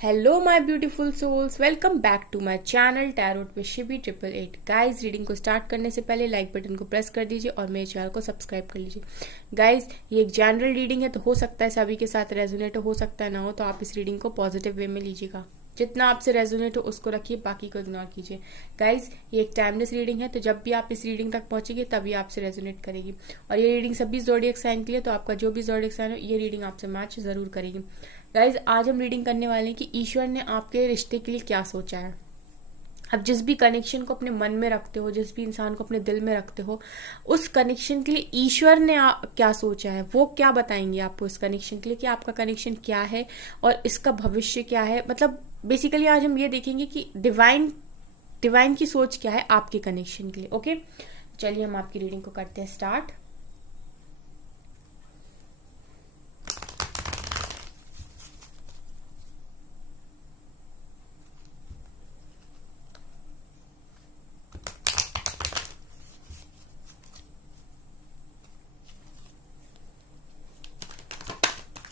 Hello my beautiful souls, welcome back to my channel tarot with Shibi 888। Guys, reading को start करने से पहले like button को press कर दीजिए और मेरे चैनल को सब्सक्राइब कर लीजिए। गाइस, ये एक जनरल रीडिंग है, तो हो सकता है सभी के साथ रेजोनेट हो सकता है ना हो, तो आप इस रीडिंग को पॉजिटिव वे में लीजिएगा। जितना आपसे रेजोनेट हो उसको रखिए, बाकी को इग्नोर कीजिए। गाइस, ये एक टाइमलेस रीडिंग है, तो जब भी आप इस रीडिंग तक पहुंचेंगे तभी आपसे रेजोनेट करेगी। और ये रीडिंग सभी ज़ोडिएक साइन के लिए, तो आपका जो भी ज़ोडिएक साइन हो ये रीडिंग आपसे मैच जरूर करेगी। गाइज, आज हम रीडिंग करने वाले हैं कि ईश्वर ने आपके रिश्ते के लिए क्या सोचा है। अब जिस भी कनेक्शन को अपने मन में रखते हो, जिस भी इंसान को अपने दिल में रखते हो, उस कनेक्शन के लिए ईश्वर ने क्या सोचा है, वो क्या बताएंगे आपको इस कनेक्शन के लिए, कि आपका कनेक्शन क्या है और इसका भविष्य क्या है। मतलब बेसिकली आज हम ये देखेंगे कि डिवाइन की सोच क्या है आपके कनेक्शन के लिए। ओके, चलिए हम आपकी रीडिंग को करते हैं स्टार्ट।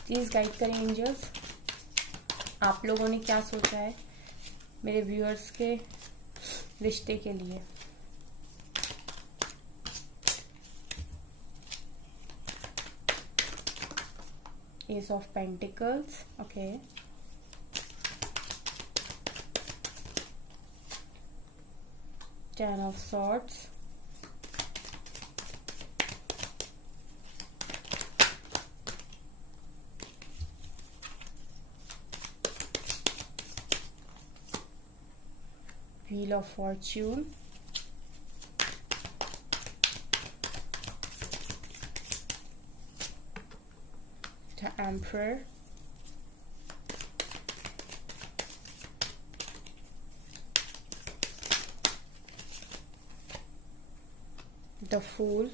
प्लीज गाइड करें एंजल्स, आप लोगों ने क्या सोचा है मेरे व्यूअर्स के रिश्ते के लिए। S of pentacles, okay, ten of swords, Wheel of Fortune, the Emperor, the Fool,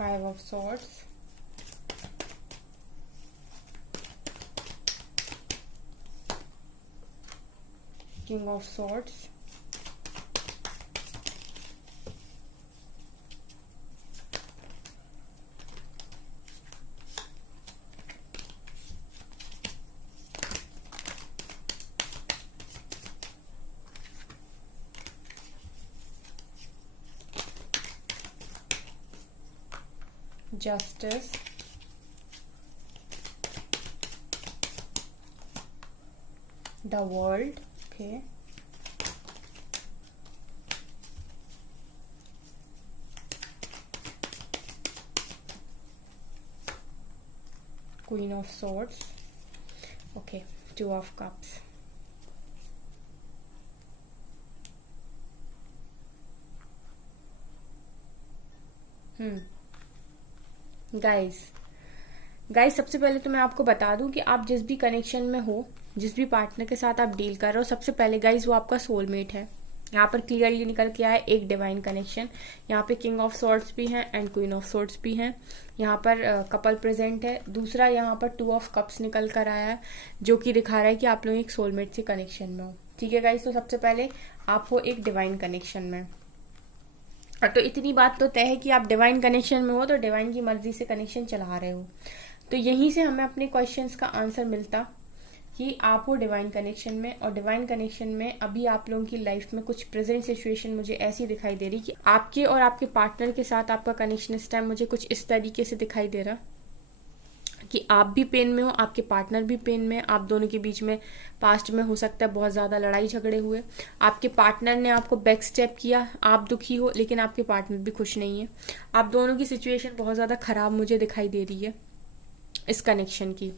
Five of Swords, King of Swords, Justice, the World, okay, Queen of Swords, okay, Two of Cups, guys, सबसे पहले तो मैं आपको बता दूं कि आप जिस भी कनेक्शन में हो, जिस भी पार्टनर के साथ आप डील कर रहे हो, सबसे पहले गाइस वो आपका सोलमेट है। यहाँ पर क्लियरली निकल के आया एक डिवाइन कनेक्शन। यहाँ पे किंग ऑफ सॉर्ड्स भी हैं एंड क्वीन ऑफ सॉर्ड्स भी हैं। यहाँ पर कपल प्रेजेंट है। दूसरा यहाँ पर टू ऑफ कप्स निकल कर आया है, जो कि दिखा रहा है कि आप लोग एक सोलमेट से कनेक्शन में हो। ठीक है गाइस, तो सबसे पहले आप हो एक डिवाइन कनेक्शन में। तो इतनी बात तो तय है कि आप डिवाइन कनेक्शन में हो, तो डिवाइन की मर्जी से कनेक्शन चला रहे हो। तो यहीं से हमें अपने क्वेश्चंस का आंसर मिलता कि आप हो डिवाइन कनेक्शन में। और डिवाइन कनेक्शन में अभी आप लोगों की लाइफ में कुछ प्रेजेंट सिचुएशन मुझे ऐसी दिखाई दे रही कि आपके और आपके पार्टनर के साथ आपका कनेक्शन इस टाइम मुझे कुछ इस तरीके से दिखाई दे रहा कि आप भी पेन में हो, आपके पार्टनर भी पेन में। आप दोनों के बीच में पास्ट में हो सकता है बहुत ज़्यादा लड़ाई झगड़े हुए। आपके पार्टनर ने आपको बैक स्टेप किया, आप दुखी हो, लेकिन आपके पार्टनर भी खुश नहीं है। आप दोनों की सिचुएशन बहुत ज़्यादा खराब मुझे दिखाई दे रही है इस कनेक्शन की।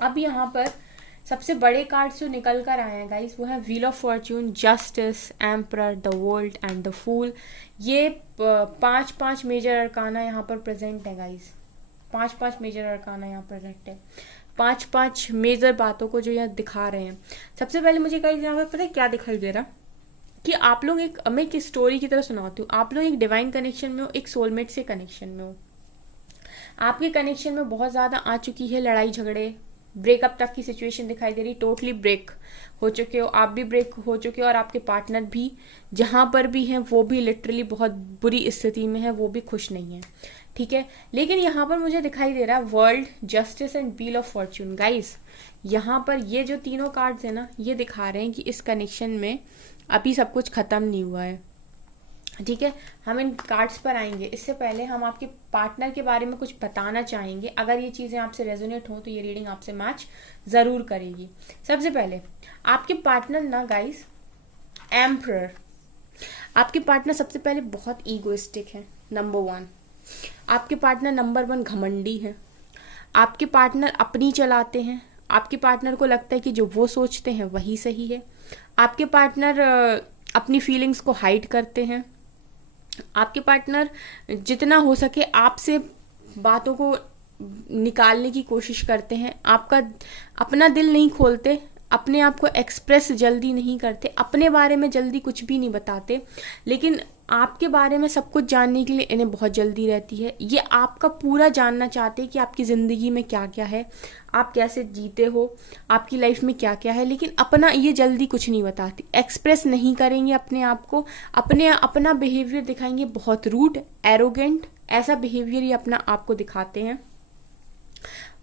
अब यहाँ पर सबसे बड़े कार्ड्स जो निकल कर आए हैं गाइस, वो है wheel of fortune, justice, emperor, the world and the fool. ये 5 मेजर अरकाना यहाँ पर प्रेजेंट है गाइस। 5 मेजर अरकाना यहाँ प्रेजेंट है। 5 मेजर बातों को जो यहाँ दिखा रहे हैं। सबसे पहले मुझे गाइस यहाँ पर पता है क्या दिखाई दे रहा कि आप लोग मैं एक स्टोरी की तरह सुनाती हूँ। आप लोग एक डिवाइन कनेक्शन में हो, एक सोलमेट से कनेक्शन में हो। आपके कनेक्शन में बहुत ज्यादा आ चुकी है लड़ाई झगड़े, ब्रेकअप तक की सिचुएशन दिखाई दे रही, टोटली ब्रेक हो चुके हो, आप भी ब्रेक हो चुके हो और आपके पार्टनर भी जहां पर भी हैं वो भी लिटरली बहुत बुरी स्थिति में है, वो भी खुश नहीं है, ठीक है। लेकिन यहाँ पर मुझे दिखाई दे रहा है world, justice and wheel of Fortune. Guys यहाँ पर ये जो तीनों कार्ड्स है ना, ये दिखा रहे हैं कि इस कनेक्शन में अभी सब कुछ खत्म नहीं हुआ है, ठीक है। हम इन कार्ड्स पर आएंगे, इससे पहले हम आपके पार्टनर के बारे में कुछ बताना चाहेंगे। अगर ये चीजें आपसे रेजोनेट हो तो ये रीडिंग आपसे मैच जरूर करेगी। सबसे पहले आपके पार्टनर ना गाइस, एम्परर, आपके पार्टनर सबसे पहले बहुत ईगोइस्टिक है, नंबर 1। आपके पार्टनर नंबर 1 घमंडी है। आपके पार्टनर अपनी चलाते हैं, आपके पार्टनर को लगता है कि जो वो सोचते हैं वही सही है। आपके पार्टनर अपनी फीलिंग्स को हाइड करते हैं। आपके पार्टनर जितना हो सके आपसे बातों को निकालने की कोशिश करते हैं, आपका अपना दिल नहीं खोलते, अपने आप को एक्सप्रेस जल्दी नहीं करते, अपने बारे में जल्दी कुछ भी नहीं बताते, लेकिन आपके बारे में सब कुछ जानने के लिए इन्हें बहुत जल्दी रहती है। ये आपका पूरा जानना चाहते हैं कि आपकी ज़िंदगी में क्या क्या है, आप कैसे जीते हो, आपकी लाइफ में क्या क्या है, लेकिन अपना ये जल्दी कुछ नहीं बताती, एक्सप्रेस नहीं करेंगे अपने आप को, अपना बिहेवियर दिखाएंगे बहुत रूड, एरोगेंट, ऐसा बिहेवियर ये अपना आप को दिखाते हैं।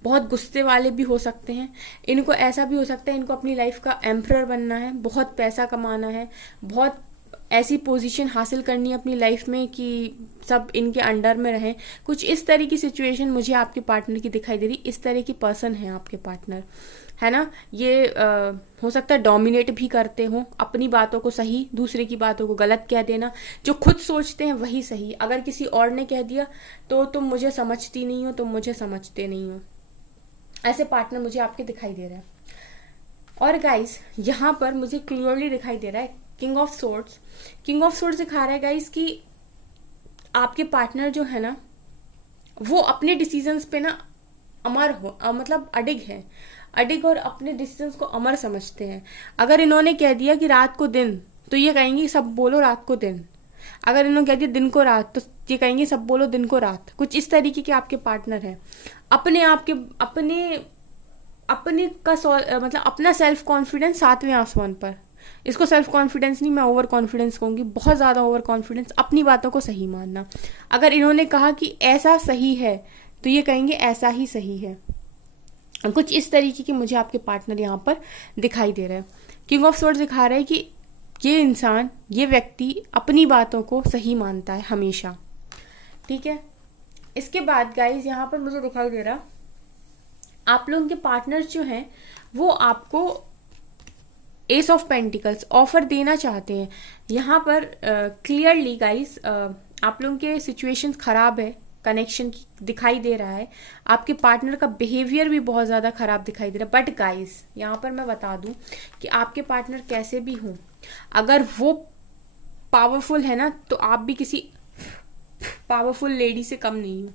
बहुत गुस्से वाले भी हो सकते हैं, इनको ऐसा भी हो सकता है इनको अपनी लाइफ का एम्परर बनना है, बहुत पैसा कमाना है, बहुत ऐसी पोजीशन हासिल करनी है अपनी लाइफ में कि सब इनके अंडर में रहें। कुछ इस तरह की सिचुएशन मुझे आपके पार्टनर की दिखाई दे रही, इस तरह की पर्सन है आपके पार्टनर, है ना। ये हो सकता है डोमिनेट भी करते हो, अपनी बातों को सही, दूसरे की बातों को गलत कह देना, जो खुद सोचते हैं वही सही, अगर किसी और ने कह दिया तो तुम मुझे समझती नहीं हो, तुम मुझे समझते नहीं हो, ऐसे पार्टनर मुझे आपके दिखाई दे रहा है। और गाइस यहाँ पर मुझे क्लियरली दिखाई दे रहा है king of swords. King of swords दिखा रहा है गाइस कि आपके पार्टनर जो है ना वो अपने डिसीजंस पे ना अमर हो, मतलब अडिग है, अडिग, और अपने डिसीजंस को अमर समझते हैं। अगर इन्होंने कह दिया कि रात को दिन, तो ये कहेंगे सब बोलो रात को दिन। अगर इन्होंने कह दिया दिन को रात, तो ये कहेंगे सब बोलो दिन को रात। कुछ इस तरीके के आपके पार्टनर हैं। अपने आप के अपने का मतलब अपना सेल्फ कॉन्फिडेंस 7वें आसमान पर। इसको सेल्फ कॉन्फिडेंस नहीं, मैं ओवर कॉन्फिडेंस कहूंगी, बहुत ज्यादा ओवर कॉन्फिडेंस, अपनी बातों को सही मानना। अगर इन्होंने कहा कि ऐसा सही है तो ये कहेंगे ऐसा ही सही है। कुछ इस तरीके की मुझे आपके पार्टनर यहाँ पर दिखाई दे रहा है। किंग ऑफ सोर्ड्स दिखा रहा है कि ये इंसान, ये व्यक्ति अपनी बातों को सही मानता है हमेशा, ठीक है। इसके बाद गाइज यहाँ पर मुझे दिखाई दे रहा, आप लोगों के पार्टनर्स जो हैं वो आपको एस ऑफ पेंटिकल्स ऑफर देना चाहते हैं। यहाँ पर क्लियरली गाइस आप लोगों के सिचुएशन खराब है, कनेक्शन दिखाई दे रहा है, आपके पार्टनर का बिहेवियर भी बहुत ज़्यादा खराब दिखाई दे रहा है। बट गाइस यहाँ पर मैं बता दूं कि आपके पार्टनर कैसे भी हों, अगर वो पावरफुल है ना तो आप भी किसी पावरफुल लेडी से कम नहीं हो।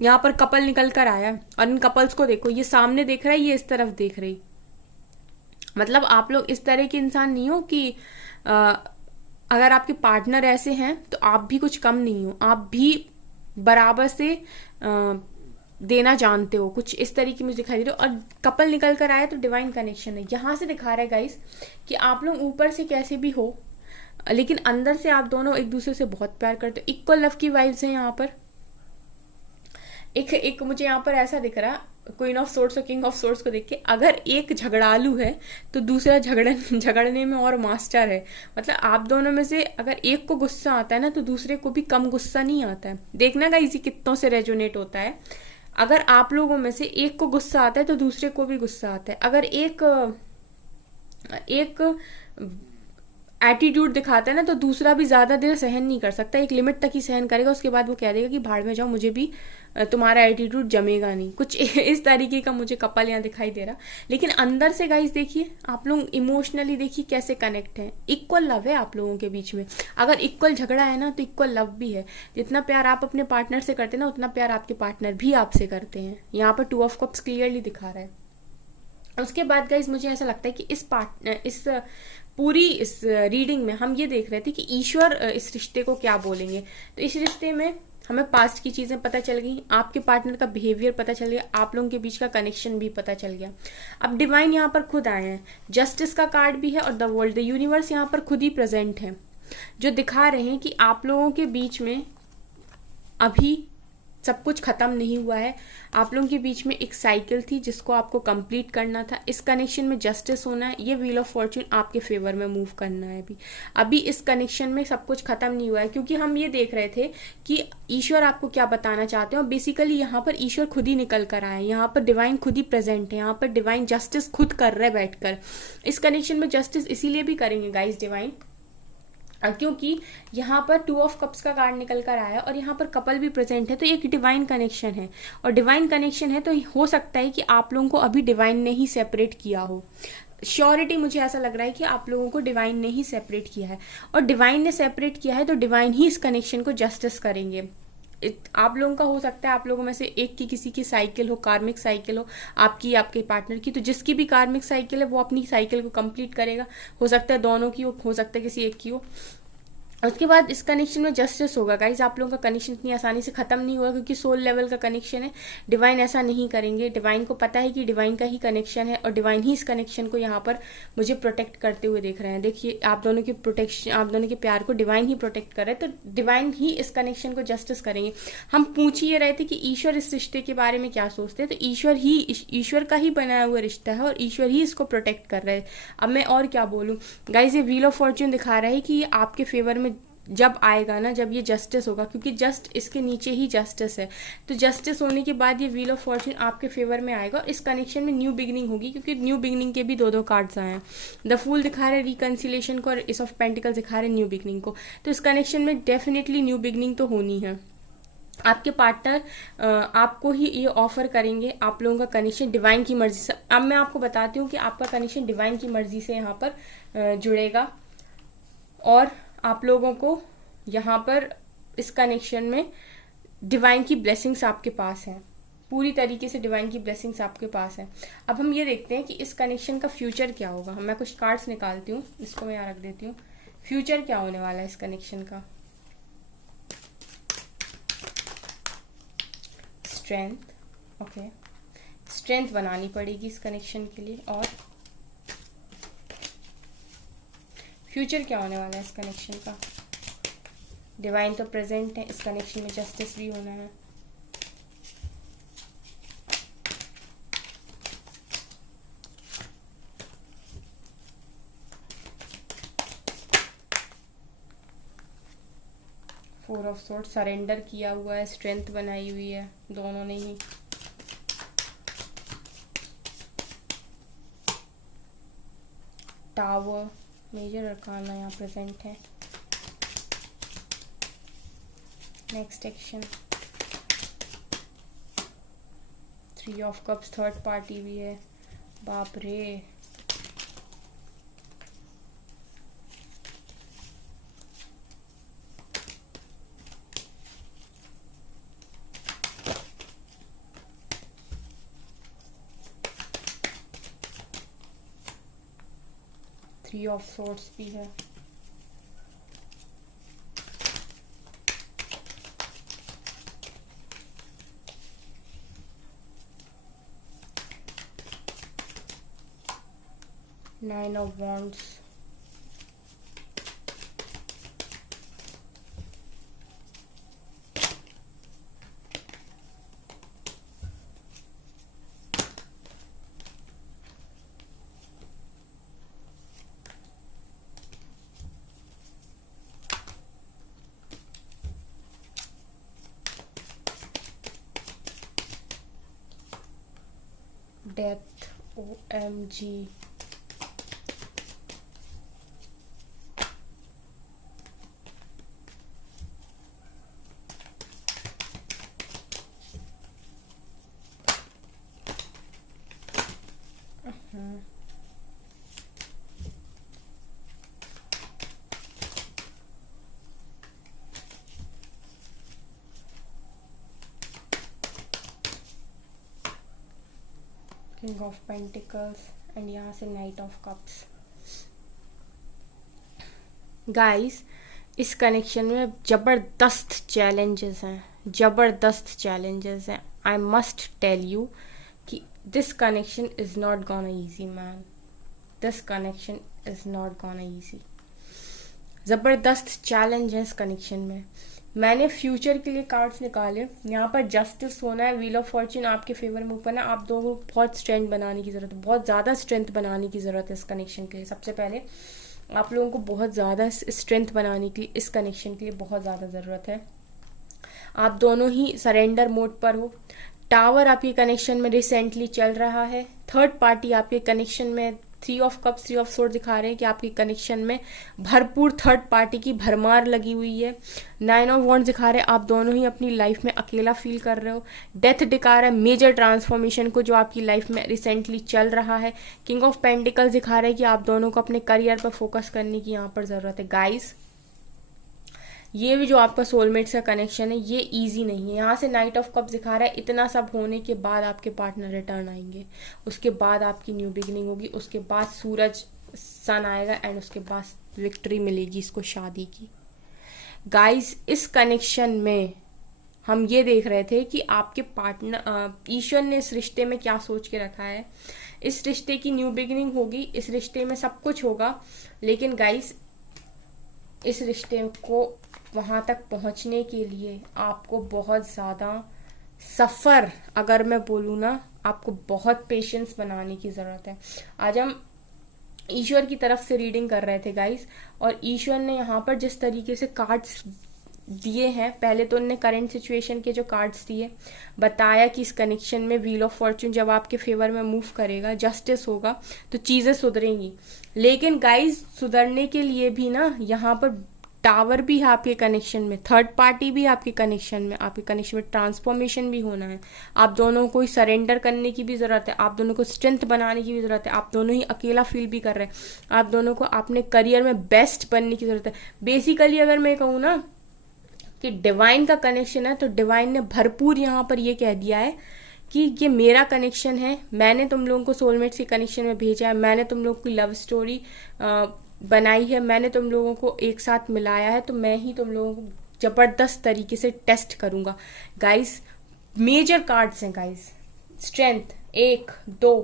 यहाँ पर कपल निकल कर आया है और इन कपल्स को देखो, ये सामने देख रहा है, ये इस तरफ देख रही, मतलब आप लोग इस तरह के इंसान नहीं हो कि अगर आपके पार्टनर ऐसे हैं तो आप भी कुछ कम नहीं हो, आप भी बराबर से देना जानते हो। कुछ इस तरीके मुझे दिखाई दे रहा है। और कपल निकल कर आया तो डिवाइन कनेक्शन है। यहाँ से दिखा रहा है गाइस कि आप लोग ऊपर से कैसे भी हो लेकिन अंदर से आप दोनों एक दूसरे से बहुत प्यार करते हो। इक्वल लव की वाइब्स हैं यहाँ पर। एक मुझे यहाँ पर ऐसा दिख रहा, क्वीन ऑफ सोर्ड्स और किंग ऑफ सोर्ड्स को देख के, अगर एक झगड़ालू है तो दूसरा झगड़ने में और मास्टर है। मतलब आप दोनों में से अगर एक को गुस्सा आता है ना तो दूसरे को भी कम गुस्सा नहीं आता है। देखना गाइस ये कितनों से रेजोनेट होता है। अगर आप लोगों में से एक को गुस्सा आता है तो दूसरे को भी गुस्सा आता है। अगर एक एटीट्यूड दिखाता है ना तो दूसरा भी ज्यादा देर सहन नहीं कर सकता, एक लिमिट तक ही सहन करेगा, उसके बाद वो कह देगा कि भाड़ में जाओ, मुझे भी तुम्हारा एटीट्यूड जमेगा नहीं। कुछ इस तरीके का मुझे कपल यहाँ दिखाई दे रहा। लेकिन अंदर से गाइस देखिए, आप लोग इमोशनली देखिए कैसे कनेक्ट हैं। इक्वल लव है आप लोगों के बीच में। अगर इक्वल झगड़ा है ना तो इक्वल लव भी है। जितना प्यार आप अपने पार्टनर से करते हैं ना उतना प्यार आपके पार्टनर भी आपसे करते हैं। यहाँ पर 2 ऑफ कप्स क्लियरली दिखा रहा है। उसके बाद गाइस मुझे ऐसा लगता है कि इस रीडिंग में हम ये देख रहे थे कि ईश्वर इस रिश्ते को क्या बोलेंगे। तो इस रिश्ते में हमें पास्ट की चीज़ें पता चल गई, आपके पार्टनर का बिहेवियर पता चल गया, आप लोगों के बीच का कनेक्शन भी पता चल गया। अब डिवाइन यहाँ पर खुद आए हैं, जस्टिस का कार्ड भी है और द वर्ल्ड, द यूनिवर्स यहाँ पर खुद ही प्रेजेंट है, जो दिखा रहे हैं कि आप लोगों के बीच में अभी सब कुछ खत्म नहीं हुआ है। आप लोगों के बीच में एक साइकिल थी जिसको आपको कंप्लीट करना था। इस कनेक्शन में जस्टिस होना है, ये व्हील ऑफ फॉर्च्यून आपके फेवर में मूव करना है। अभी इस कनेक्शन में सब कुछ खत्म नहीं हुआ है, क्योंकि हम ये देख रहे थे कि ईश्वर आपको क्या बताना चाहते हैं, और बेसिकली यहाँ पर ईश्वर खुद ही निकल कर आए, यहाँ पर डिवाइन खुद ही प्रेजेंट है, यहाँ पर डिवाइन जस्टिस खुद कर रहे बैठकर। इस कनेक्शन में जस्टिस इसीलिए भी करेंगे गाइस डिवाइन, क्योंकि यहाँ पर 2 ऑफ कप्स का कार्ड निकल कर आया और यहाँ पर कपल भी प्रेजेंट है, तो एक डिवाइन कनेक्शन है। और डिवाइन कनेक्शन है तो हो सकता है कि आप लोगों को अभी डिवाइन ने ही सेपरेट किया हो। श्योरिटी मुझे ऐसा लग रहा है कि आप लोगों को डिवाइन ने ही सेपरेट किया है, और डिवाइन ने सेपरेट किया है तो डिवाइन ही इस कनेक्शन को जस्टिस करेंगे। आप लोगों का हो सकता है आप लोगों में से एक की किसी की साइकिल हो, कार्मिक साइकिल हो, आपकी आपके पार्टनर की, तो जिसकी भी कार्मिक साइकिल है वो अपनी साइकिल को कंप्लीट करेगा। हो सकता है दोनों की हो सकता है किसी एक की हो। उसके बाद इस कनेक्शन में जस्टिस होगा गाइज। आप लोगों का कनेक्शन इतनी आसानी से खत्म नहीं होगा, क्योंकि सोल लेवल का कनेक्शन है। डिवाइन ऐसा नहीं करेंगे, डिवाइन को पता है कि डिवाइन का ही कनेक्शन है और डिवाइन ही इस कनेक्शन को यहाँ पर मुझे प्रोटेक्ट करते हुए देख रहे हैं। देखिए आप दोनों की प्रोटेक्शन, आप दोनों के प्यार को डिवाइन ही प्रोटेक्ट कर रहे हैं, तो डिवाइन ही इस कनेक्शन को जस्टिस करेंगे। हम पूछ ही रहे थे कि ईश्वर इस रिश्ते के बारे में क्या सोचते हैं, तो ईश्वर का ही बनाया हुआ रिश्ता है और ईश्वर ही इसको प्रोटेक्ट कर रहे हैं। अब मैं और क्या बोलूँ गाइज, ये व्हील ऑफ फॉर्च्यून दिखा रहा है कि ये आपके फेवर में जब आएगा ना, जब ये जस्टिस होगा, क्योंकि जस्ट इसके नीचे ही जस्टिस है, तो जस्टिस होने के बाद ये व्हील ऑफ फॉर्च्यून आपके फेवर में आएगा। इस कनेक्शन में न्यू बिगिनिंग होगी, क्योंकि न्यू बिगिनिंग के भी 2 कार्ड्स आए हैं। द फूल दिखा रहे रिकंसिलेशन को और एस ऑफ पेंटिकल्स दिखा रहे न्यू बिगिनिंग को। तो इस कनेक्शन में डेफिनेटली न्यू बिगिनिंग तो होनी है। आपके पार्टनर आपको ही ये ऑफर करेंगे, आप लोगों का कनेक्शन डिवाइन की मर्जी से। अब मैं आपको बताती हूँ कि आपका कनेक्शन डिवाइन की मर्जी से यहाँ पर जुड़ेगा, और आप लोगों को यहाँ पर इस कनेक्शन में डिवाइन की ब्लेसिंग्स आपके पास हैं, पूरी तरीके से डिवाइन की ब्लेसिंग्स आपके पास है। अब हम ये देखते हैं कि इस कनेक्शन का फ्यूचर क्या होगा। मैं कुछ कार्ड्स निकालती हूँ, इसको मैं यहाँ रख देती हूँ। फ्यूचर क्या होने वाला है इस कनेक्शन का। स्ट्रेंथ, ओके, स्ट्रेंथ बनानी पड़ेगी इस कनेक्शन के लिए। और फ्यूचर क्या होने वाला है इस कनेक्शन का। डिवाइन तो प्रेजेंट है, इस कनेक्शन में जस्टिस भी होना है। फोर ऑफ सोर्ड, सरेंडर किया हुआ है, स्ट्रेंथ बनाई हुई है दोनों ने ही। टावर, मेजर अरकाना यहाँ प्रेजेंट है। Next action, 3 of cups, third party भी है। बाप रे, थ्री ऑफ सोर्ड्स भी है। Nine of wands, death, OMG, king of pentacles and यहाँ से नाइट ऑफ कप्स। गाइस, इस कनेक्शन में जबरदस्त चैलेंजेस हैं, ज़बरदस्त चैलेंजेस हैं। आई मस्ट टेल यू कि this connection is not gonna easy man, this connection is not gonna easy. ज़बरदस्त चैलेंज है इस कनेक्शन में। मैंने फ्यूचर के लिए कार्ड्स निकाले, यहाँ पर जस्टिस होना है, व्हील ऑफ फॉर्च्यून आपके फेवर में ऊपर है। आप दोनों को बहुत स्ट्रेंथ बनाने की ज़रूरत है, बहुत ज़्यादा स्ट्रेंथ बनाने की ज़रूरत है इस कनेक्शन के लिए। सबसे पहले आप लोगों को बहुत ज़्यादा स्ट्रेंथ बनाने की इस कनेक्शन के लिए बहुत ज़्यादा ज़रूरत है। आप दोनों ही सरेंडर मोड पर हो। टावर आपके कनेक्शन में रिसेंटली चल रहा है। थर्ड पार्टी आपके कनेक्शन में, 3 ऑफ कप्स 3 ऑफ सोर्ड दिखा रहे हैं कि आपके कनेक्शन में भरपूर थर्ड पार्टी की भरमार लगी हुई है। 9 ऑफ वॉन्ड्स दिखा रहे हैं आप दोनों ही अपनी लाइफ में अकेला फील कर रहे हो। डेथ दिखा रहा है मेजर ट्रांसफॉर्मेशन को जो आपकी लाइफ में रिसेंटली चल रहा है। किंग ऑफ पेंटिकल्स दिखा रहे हैं कि आप दोनों को अपने करियर पर फोकस करने की यहाँ पर ज़रूरत है। गाइस, ये भी जो आपका सोलमेट का कनेक्शन है ये इजी नहीं है। यहाँ से नाइट ऑफ कप्स दिखा रहा है, इतना सब होने के बाद आपके पार्टनर रिटर्न आएंगे, उसके बाद आपकी न्यू बिगिनिंग होगी, उसके बाद सूरज सन आएगा एंड उसके बाद विक्ट्री मिलेगी इसको शादी की। गाइस, इस कनेक्शन में हम ये देख रहे थे कि आपके पार्टनर, ईश्वर ने इस रिश्ते में क्या सोच के रखा है। इस रिश्ते की न्यू बिगिनिंग होगी, इस रिश्ते में सब कुछ होगा, लेकिन गाइस इस रिश्ते को वहां तक पहुंचने के लिए आपको बहुत ज़्यादा सफ़र, अगर मैं बोलूँ ना, आपको बहुत पेशेंस बनाने की ज़रूरत है। आज हम ईश्वर की तरफ से रीडिंग कर रहे थे गाइस, और ईश्वर ने यहाँ पर जिस तरीके से कार्ड्स दिए हैं, पहले तो उन्होंने करंट सिचुएशन के जो कार्ड्स दिए, बताया कि इस कनेक्शन में व्हील ऑफ फॉर्च्यून जब आपके फेवर में मूव करेगा, जस्टिस होगा, तो चीज़ें सुधरेंगी। लेकिन गाइस, सुधरने के लिए भी ना यहाँ पर टावर भी है आपके कनेक्शन में, थर्ड पार्टी भी आपके कनेक्शन में, आपके कनेक्शन में ट्रांसफॉर्मेशन भी होना है। आप दोनों को सरेंडर करने की भी ज़रूरत है, आप दोनों को स्ट्रेंथ बनाने की भी ज़रूरत है, आप दोनों ही अकेला फील भी कर रहे हैं, आप दोनों को अपने करियर में बेस्ट बनने की ज़रूरत है। बेसिकली अगर मैं कहूँ ना कि डिवाइन का कनेक्शन है, तो डिवाइन ने भरपूर यहाँ पर ये कह दिया है कि ये मेरा कनेक्शन है, मैंने तुम लोगों को सोलमेट्स के कनेक्शन में भेजा है, मैंने तुम लोगों की लव स्टोरी बनाई है, मैंने तुम लोगों को एक साथ मिलाया है, तो मैं ही तुम लोगों को ज़बरदस्त तरीके से टेस्ट करूँगा। गाइस, मेजर कार्ड्स हैं गाइस, स्ट्रेंथ 1 2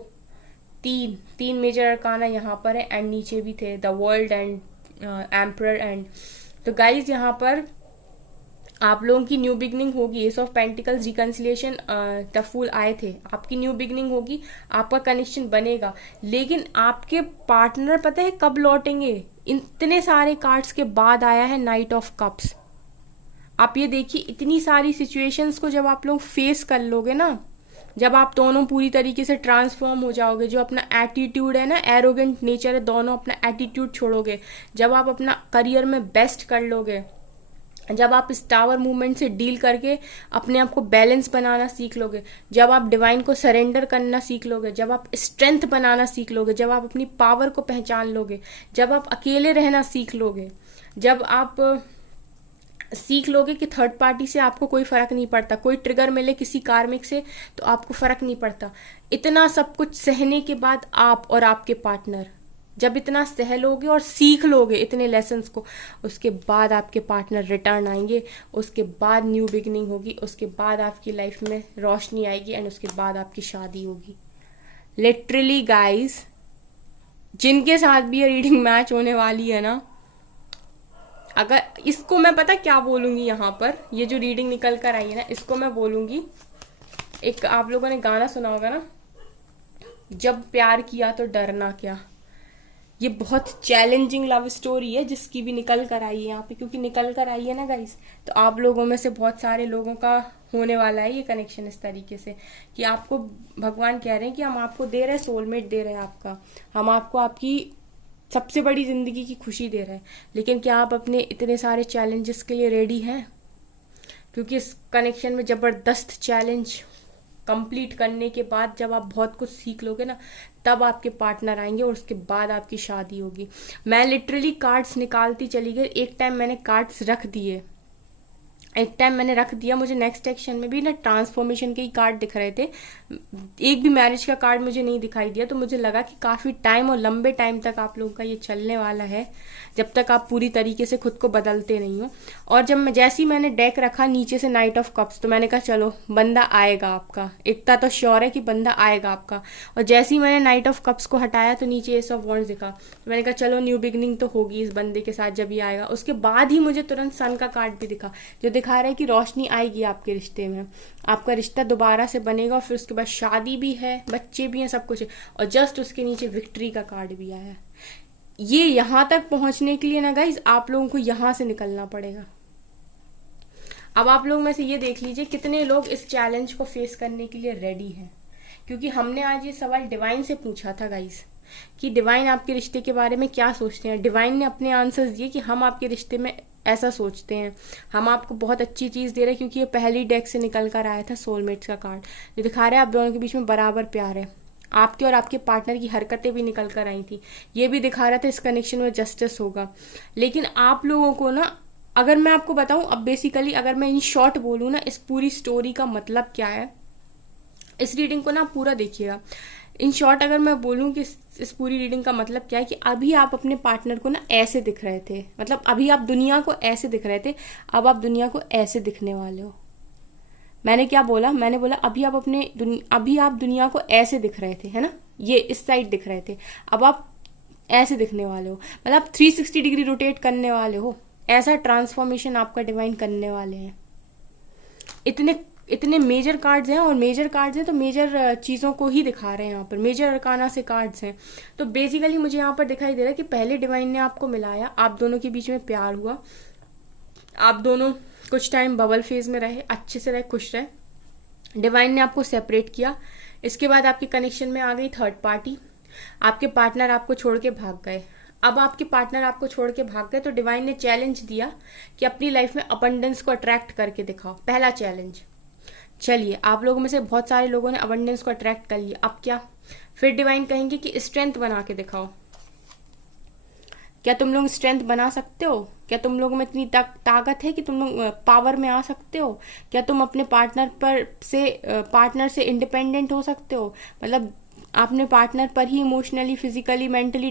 3 मेजर अरकाना यहाँ पर है, एंड नीचे भी थे the world and emperor and. तो गाइस, यहाँ पर आप लोगों की न्यू बिगनिंग होगी। Ace of pentacles, reconciliation, the fool आए थे, आपकी न्यू बिगनिंग होगी, आपका कनेक्शन बनेगा। लेकिन आपके पार्टनर पता है कब लौटेंगे? इतने सारे कार्ड्स के बाद आया है नाइट ऑफ कप्स। आप ये देखिए, इतनी सारी सिचुएशंस को जब आप लोग फेस कर लोगे ना, जब आप दोनों पूरी तरीके से ट्रांसफॉर्म हो जाओगे, जो अपना एटीट्यूड है ना, एरोगेंट नेचर है, दोनों अपना एटीट्यूड छोड़ोगे, जब आप अपना करियर में बेस्ट कर लोगे, जब आप इस टावर मूवमेंट से डील करके अपने आप को बैलेंस बनाना सीख लोगे, जब आप डिवाइन को सरेंडर करना सीख लोगे, जब आप स्ट्रेंथ बनाना सीख लोगे, जब आप अपनी पावर को पहचान लोगे, जब आप अकेले रहना सीख लोगे, जब आप सीख लोगे कि थर्ड पार्टी से आपको कोई फ़र्क नहीं पड़ता, कोई ट्रिगर मिले किसी कार्मिक से तो आपको फ़र्क नहीं पड़ता। इतना सब कुछ सहने के बाद आप और आपके पार्टनर जब इतना सह लोगे और सीख लोगे इतने लेसन्स को, उसके बाद आपके पार्टनर रिटर्न आएंगे, उसके बाद न्यू बिगिनिंग होगी, उसके बाद आपकी लाइफ में रोशनी आएगी एंड उसके बाद आपकी शादी होगी। लिटरली गाइस, जिनके साथ भी ये रीडिंग मैच होने वाली है ना, अगर इसको मैं पता क्या बोलूँगी यहाँ पर, ये जो रीडिंग निकल कर आई है ना, इसको मैं बोलूँगी, एक आप लोगों ने गाना सुना होगा ना, जब प्यार किया तो डरना क्या। ये बहुत चैलेंजिंग लव स्टोरी है जिसकी भी निकल कर आई है यहाँ पे, क्योंकि निकल कर आई है ना गाइस, तो आप लोगों में से बहुत सारे लोगों का होने वाला है ये कनेक्शन इस तरीके से कि आपको भगवान कह रहे हैं कि हम आपको दे रहे हैं, सोलमेट दे रहे हैं आपका, हम आपको आपकी सबसे बड़ी जिंदगी की खुशी दे रहे हैं। लेकिन क्या आप अपने इतने सारे चैलेंजेस के लिए रेडी हैं? क्योंकि इस कनेक्शन में ज़बरदस्त चैलेंज कंप्लीट करने के बाद जब आप बहुत कुछ सीख लोगे ना, तब आपके पार्टनर आएंगे और उसके बाद आपकी शादी होगी। मैं लिटरली कार्ड्स निकालती चली गई, एक टाइम मैंने कार्ड्स रख दिए एक टाइम मैंने रख दिया, मुझे नेक्स्ट एक्शन में भी ना ट्रांसफॉर्मेशन के ही कार्ड दिख रहे थे, एक भी मैरिज का कार्ड मुझे नहीं दिखाई दिया। तो मुझे लगा कि काफ़ी टाइम और लंबे टाइम तक आप लोगों का ये चलने वाला है, जब तक आप पूरी तरीके से खुद को बदलते नहीं हो। और जब मैं जैसे ही मैंने डेक रखा नीचे से नाइट ऑफ कप्स, तो मैंने कहा चलो बंदा आएगा आपका, इतना तो श्योर है कि बंदा आएगा आपका। और जैसे ही मैंने नाइट ऑफ कप्स को हटाया तो नीचे एस ऑफ वॉन्ड्स दिखा, तो मैंने कहा चलो न्यू बिगनिंग तो होगी इस बंदे के साथ जब ये आएगा। उसके बाद ही मुझे तुरंत सन का कार्ड भी दिखा, जो दिखा रहा है कि रोशनी आएगी आपके रिश्ते में, आपका रिश्ता दोबारा से बनेगा, और फिर उसके बाद शादी भी है, बच्चे भी हैं, सब कुछ है। और जस्ट उसके नीचे विक्ट्री का कार्ड भी आया है। ये यहां तक पहुंचने के लिए ना गाइज आप लोगों को यहां से निकलना पड़ेगा। अब आप लोग में से ये देख लीजिए कितने लोग इस चैलेंज को फेस करने के लिए रेडी हैं, क्योंकि हमने आज ये सवाल डिवाइन से पूछा था गाइज कि डिवाइन आपके रिश्ते के बारे में क्या सोचते हैं। डिवाइन ने अपने आंसर्स दिए कि हम आपके रिश्ते में ऐसा सोचते हैं, हम आपको बहुत अच्छी चीज़ दे रहे हैं, क्योंकि ये पहली डेक से निकल कर आया था सोलमेट्स का कार्ड, जो दिखा रहा है आप दोनों के बीच में बराबर प्यार है। आपके और आपके पार्टनर की हरकतें भी निकल कर आई थी, ये भी दिखा रहा था इस कनेक्शन में जस्टिस होगा। लेकिन आप लोगों को ना, अगर मैं आपको बताऊं, अब बेसिकली अगर मैं इन शॉर्ट बोलूँ ना इस पूरी स्टोरी का मतलब क्या है, इस रीडिंग को ना पूरा देखिएगा। इन शॉर्ट अगर मैं बोलूँ कि इस पूरी रीडिंग का मतलब क्या है, कि अभी आप अपने पार्टनर को ना ऐसे दिख रहे थे, मतलब अभी आप दुनिया को ऐसे दिख रहे थे, अब आप दुनिया को ऐसे दिखने वाले हो। मैंने क्या बोला, मैंने बोला अभी आप दुनिया को ऐसे दिख रहे थे, है ना, ये इस साइड दिख रहे थे, अब आप ऐसे दिखने वाले हो, मतलब 360 डिग्री रोटेट करने वाले हो। ऐसा ट्रांसफॉर्मेशन आपका डिवाइन करने वाले हैं। इतने इतने मेजर कार्ड्स हैं, और मेजर कार्ड्स हैं तो मेजर चीज़ों को ही दिखा रहे हैं यहाँ पर, मेजर अरकाना से कार्ड्स हैं। तो बेसिकली मुझे यहाँ पर दिखाई दे रहा है कि पहले डिवाइन ने आपको मिलाया, आप दोनों के बीच में प्यार हुआ, आप दोनों कुछ टाइम बबल फेज में रहे, अच्छे से रहे, खुश रहे। डिवाइन ने आपको सेपरेट किया, इसके बाद आपके कनेक्शन में आ गई थर्ड पार्टी, आपके पार्टनर आपको छोड़ के भाग गए। अब आपके पार्टनर आपको छोड़ के भाग गए तो डिवाइन ने चैलेंज दिया कि अपनी लाइफ में अबंडेंस को अट्रैक्ट करके दिखाओ, पहला चैलेंज। चलिए, आप लोगों में से बहुत सारे लोगों ने अबंडेंस को अट्रैक्ट कर लिया, अब क्या, फिर डिवाइन कहेंगे कि स्ट्रेंथ बना के दिखाओ। क्या तुम लोग स्ट्रेंथ बना सकते हो? क्या तुम लोगों में इतनी ताकत है कि तुम लोग पावर में आ सकते हो? क्या तुम अपने पार्टनर से इंडिपेंडेंट हो सकते हो? मतलब आपने पार्टनर पर ही इमोशनली, फिजिकली, मेंटली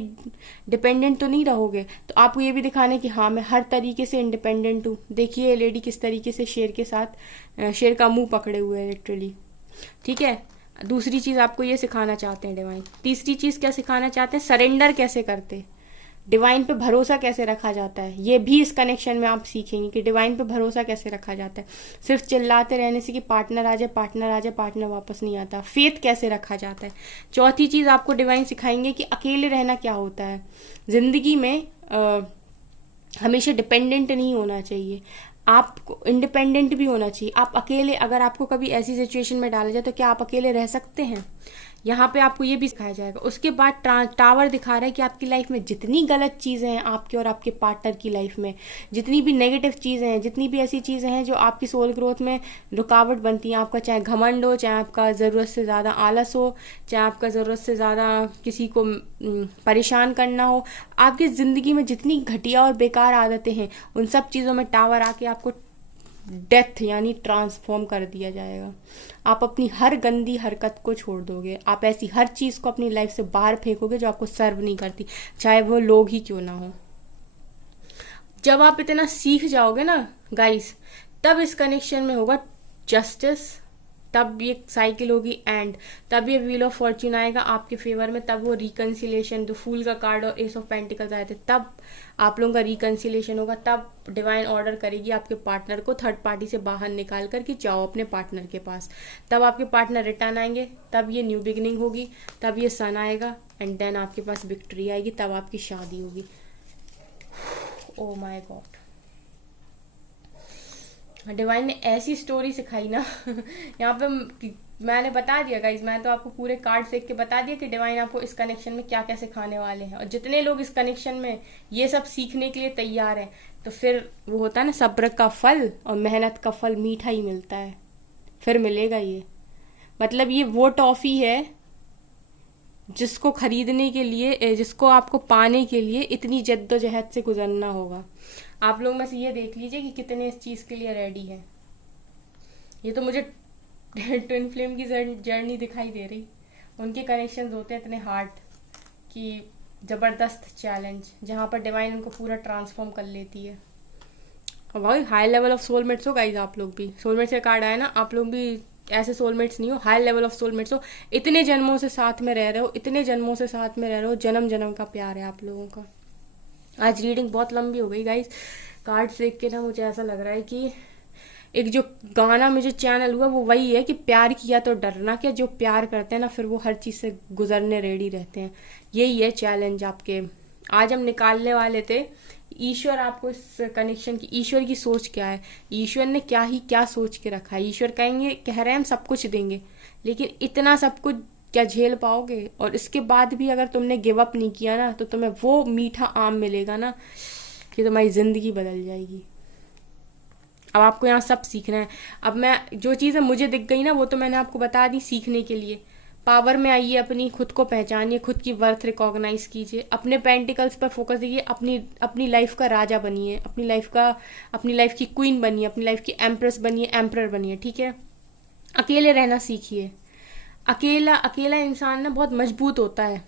डिपेंडेंट तो नहीं रहोगे। तो आपको ये भी दिखाना है कि हाँ, मैं हर तरीके से इंडिपेंडेंट हूँ। देखिए लेडी किस तरीके से शेर के साथ शेर का मुंह पकड़े हुए है लिटरली, ठीक है। दूसरी चीज़ आपको ये सिखाना चाहते हैं डिवाइन। तीसरी चीज़ क्या सिखाना चाहते हैं, सरेंडर कैसे करते, डिवाइन पे भरोसा कैसे रखा जाता है। ये भी इस कनेक्शन में आप सीखेंगे कि डिवाइन पे भरोसा कैसे रखा जाता है। सिर्फ चिल्लाते रहने से कि पार्टनर आ जाए, पार्टनर आ जाए, पार्टनर वापस नहीं आता। फेथ कैसे रखा जाता है। चौथी चीज़ आपको डिवाइन सिखाएंगे कि अकेले रहना क्या होता है। जिंदगी में हमेशा डिपेंडेंट नहीं होना चाहिए, आपको इंडिपेंडेंट भी होना चाहिए। आप अकेले, अगर आपको कभी ऐसी सिचुएशन में डाला जाए तो क्या आप अकेले रह सकते हैं? यहाँ पे आपको ये भी सिखाया जाएगा। उसके बाद टावर दिखा रहा है कि आपकी लाइफ में जितनी गलत चीज़ें हैं, आपके और आपके पार्टनर की लाइफ में जितनी भी नेगेटिव चीज़ें हैं, जितनी भी ऐसी चीज़ें हैं जो आपकी सोल ग्रोथ में रुकावट बनती हैं, आपका चाहे घमंड हो, चाहे आपका ज़रूरत से ज़्यादा आलस हो, चाहे आपका ज़रूरत से ज़्यादा किसी को परेशान करना हो, आपकी ज़िंदगी में जितनी घटिया और बेकार आदतें हैं, उन सब चीज़ों में टावर आके आपको डेथ यानी ट्रांसफॉर्म कर दिया जाएगा। आप अपनी हर गंदी हरकत को छोड़ दोगे, आप ऐसी हर चीज़ को अपनी लाइफ से बाहर फेंकोगे जो आपको सर्व नहीं करती, चाहे वो लोग ही क्यों ना हो। जब आप इतना सीख जाओगे ना गाइस, तब इस कनेक्शन में होगा जस्टिस, तब ये साइकिल होगी एंड तब ये व्हील ऑफ फॉर्च्यून आएगा आपके फेवर में, तब वो रिकंसिलेशन, जो फूल का कार्ड और एस ऑफ पेंटिकल्स आए थे, तब आप लोगों का रिकंसिलेशन होगा। तब डिवाइन ऑर्डर करेगी आपके पार्टनर को थर्ड पार्टी से बाहर निकाल कर कि जाओ अपने पार्टनर के पास। तब आपके पार्टनर रिटर्न आएंगे, तब ये न्यू बिगिनिंग होगी, तब ये सन आएगा एंड देन आपके पास विक्ट्री आएगी, तब आपकी शादी होगी। ओ माय गॉड, डिवाइन ने ऐसी स्टोरी सिखाई ना यहाँ पे मैंने बता दिया गाइज, मैं तो आपको पूरे कार्ड देख के बता दिया कि डिवाइन आपको इस कनेक्शन में क्या क्या सिखाने वाले हैं। और जितने लोग इस कनेक्शन में ये सब सीखने के लिए तैयार हैं, तो फिर वो होता है ना, सब्र का फल और मेहनत का फल मीठा ही मिलता है, फिर मिलेगा ये। मतलब ये वो टॉफी है जिसको खरीदने के लिए, जिसको आपको पाने के लिए इतनी जद्दोजहद से गुजरना होगा। आप लोग बस ये देख लीजिए कि कितने इस चीज़ के लिए रेडी हैं। ये तो मुझे ट्विन फ्लेम की जर्नी दिखाई दे रही। उनके कनेक्शंस होते हैं इतने हार्ड कि ज़बरदस्त चैलेंज, जहाँ पर डिवाइन उनको पूरा ट्रांसफॉर्म कर लेती है। और भाई हाई लेवल ऑफ सोलमेट्स हो गाइस, आप लोग भी सोलमेट्स का कार्ड आया ना, आप लोग भी ऐसे सोलमेट्स नहीं हो, हाई लेवल ऑफ सोलमेट्स हो। इतने जन्मों से साथ में रह रहे हो, इतने जन्मों से साथ में रह रहे हो, जन्म जन्म का प्यार है आप लोगों का। आज रीडिंग बहुत लंबी हो गई गाइस। कार्ड्स देख के ना मुझे ऐसा लग रहा है कि एक जो गाना में जो चैनल हुआ वो वही है कि प्यार किया तो डरना क्या। जो प्यार करते हैं ना फिर वो हर चीज़ से गुजरने रेडी रहते हैं। यही है चैलेंज आपके। आज हम निकालने वाले थे ईश्वर आपको इस कनेक्शन की, ईश्वर की सोच क्या है, ईश्वर ने क्या सोच के रखा है। ईश्वर कह रहे हैं हम सब कुछ देंगे, लेकिन इतना सब कुछ क्या झेल पाओगे? और इसके बाद भी अगर तुमने गिव अप नहीं किया ना तो तुम्हें वो मीठा आम मिलेगा ना कि तुम्हारी जिंदगी बदल जाएगी। अब आपको यहाँ सब सीखना है। अब मैं जो चीज़ें मुझे दिख गई ना वो तो मैंने आपको बता दी सीखने के लिए। पावर में आइए, अपनी खुद को पहचानिए, खुद की वर्थ रिकॉग्नाइज कीजिए, अपने पेंटिकल्स पर फोकस दीजिए, अपनी लाइफ का राजा बनिए, अपनी लाइफ की क्वीन बनिए, अपनी लाइफ की एम्प्रेस बनिए, एम्परर बनिए। ठीक है, अकेले रहना सीखिए। अकेला इंसान ना बहुत मजबूत होता है।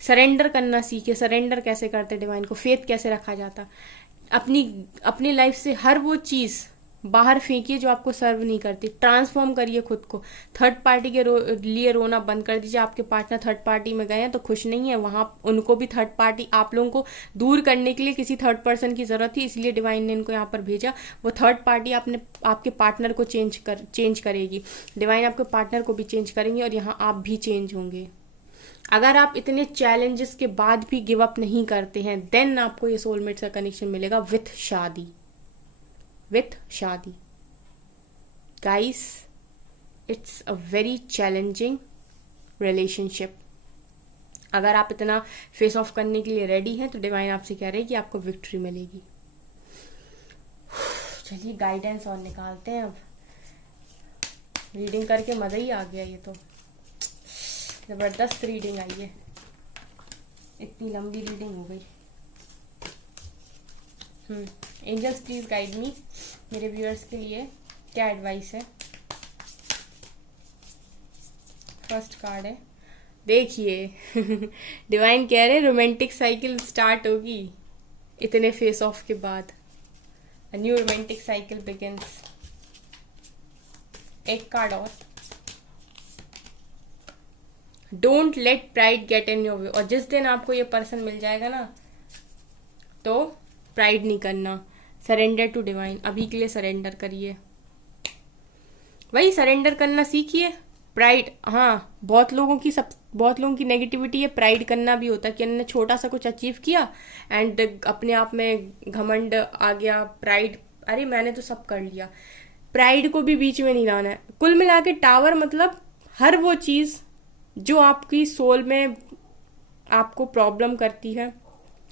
सरेंडर करना सीखिए। सरेंडर कैसे करते डिवाइन को, फेथ कैसे रखा जाता। अपनी लाइफ से हर वो चीज़ बाहर फेंकिए जो आपको सर्व नहीं करती। ट्रांसफॉर्म करिए खुद को। थर्ड पार्टी के लिए रोना बंद कर दीजिए। आपके पार्टनर थर्ड पार्टी में गए हैं तो खुश नहीं है, वहाँ उनको भी थर्ड पार्टी, आप लोगों को दूर करने के लिए किसी थर्ड पर्सन की ज़रूरत थी, इसलिए डिवाइन ने इनको यहाँ पर भेजा। वो थर्ड पार्टी आपके पार्टनर को चेंज करेगी। डिवाइन आपके पार्टनर को भी चेंज करेंगे और यहाँ आप भी चेंज होंगे। अगर आप इतने चैलेंजेस के बाद भी गिव अप नहीं करते हैं देन आपको ये सोलमेट का कनेक्शन मिलेगा विथ शादी। Guys, it's a very challenging relationship. अगर आप इतना फेस ऑफ करने के लिए रेडी हैं तो डिवाइन आपसे कह रहे हैं कि आपको विक्ट्री मिलेगी। चलिए गाइडेंस और निकालते हैं। अब रीडिंग करके मजा ही आ गया। ये तो जबरदस्त रीडिंग आई है। इतनी लंबी रीडिंग हो गई। एंजल्स प्लीज गाइड मी, मेरे व्यूअर्स के लिए क्या एडवाइस है। फर्स्ट कार्ड है, देखिए डिवाइन कह रहे रोमांटिक साइकिल स्टार्ट होगी इतने फेस ऑफ के बाद। A new romantic cycle begins. एक कार्ड और, don't let pride get in your way. और जिस दिन आपको ये पर्सन मिल जाएगा ना तो प्राइड नहीं करना, सरेंडर टू डिवाइन। अभी के लिए सरेंडर करिए, वही सरेंडर करना सीखिए। प्राइड, हाँ बहुत लोगों की नेगेटिविटी है, प्राइड करना भी होता है कि उन्होंने छोटा सा कुछ अचीव किया एंड अपने आप में घमंड आ गया, प्राइड, अरे मैंने तो सब कर लिया। प्राइड को भी बीच में नहीं लाना है। कुल मिला के टावर मतलब हर वो चीज़ जो आपकी सोल में आपको प्रॉब्लम करती है,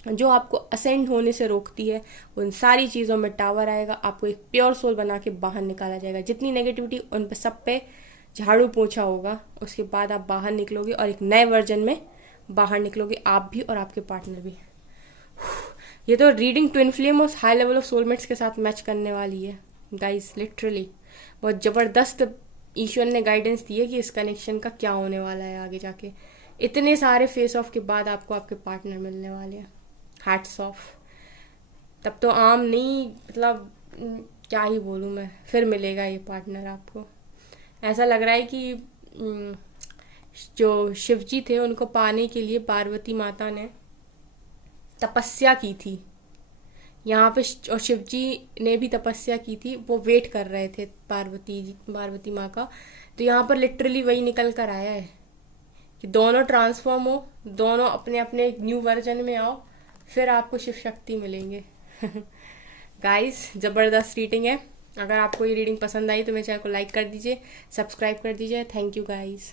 जो आपको असेंड होने से रोकती है, उन सारी चीज़ों में टावर आएगा। आपको एक प्योर सोल बना के बाहर निकाला जाएगा। जितनी नेगेटिविटी उन पे सब पे झाड़ू पोंछा होगा, उसके बाद आप बाहर निकलोगे और एक नए वर्जन में बाहर निकलोगे, आप भी और आपके पार्टनर भी। ये तो रीडिंग ट्विन फ्लेम और हाई लेवल ऑफ सोलमेट्स के साथ मैच करने वाली है गाइस। लिटरली बहुत ज़बरदस्त ईश्वर ने गाइडेंस दी है कि इस कनेक्शन का क्या होने वाला है आगे जाके। इतने सारे फेस ऑफ के बाद आपको आपके पार्टनर मिलने वाले हैं। Hats off. तब तो आम नहीं, मतलब क्या ही बोलूँ मैं, फिर मिलेगा ये पार्टनर आपको। ऐसा लग रहा है कि जो शिव जी थे उनको पाने के लिए पार्वती माता ने तपस्या की थी यहाँ पे, और शिव जी ने भी तपस्या की थी। वो वेट कर रहे थे पार्वती माँ का। तो यहाँ पर लिटरली वही निकल कर आया है कि दोनों ट्रांसफॉर्म हो, दोनों अपने अपने न्यू वर्जन में आओ, फिर आपको शिव शक्ति मिलेंगे। गाइस ज़बरदस्त रीडिंग है। अगर आपको ये रीडिंग पसंद आई तो मेरे चैनल को लाइक कर दीजिए, सब्सक्राइब कर दीजिए। Thank you guys.